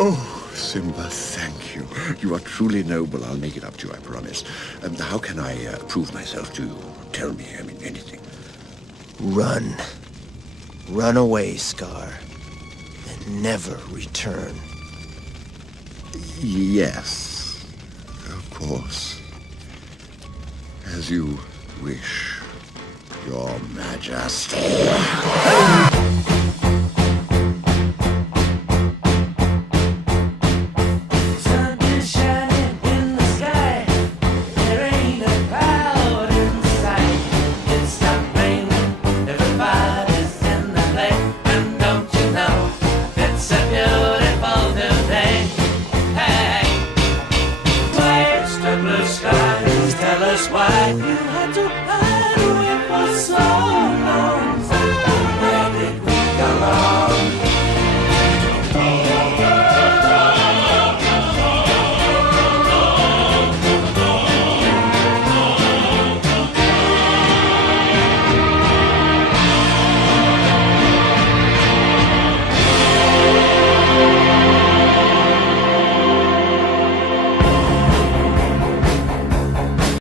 Oh, Simba, thank you. You are truly noble. I'll make it up to you, I promise. How can I prove myself to you? Tell me, anything. Run. Run away, Scar. And never return. Yes, of course. As you wish, Your Majesty.